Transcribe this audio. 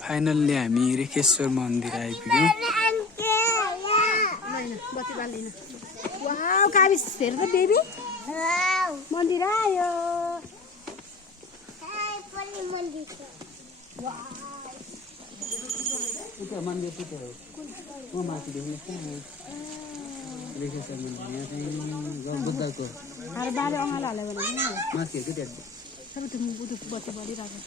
Finally हामी रेखेश्वर मन्दिर आइपुग्यौँ। वाउ काबिस हेर त बेबी मन्दिर आयो। मन्दिर माथि रेखेश्वर मन्दिर यहाँ चाहिँ बुद्धको बाले अँगालो हाल्यो भने माथि के त्यहाँ सबै त्यो बत्ती बलिरहेको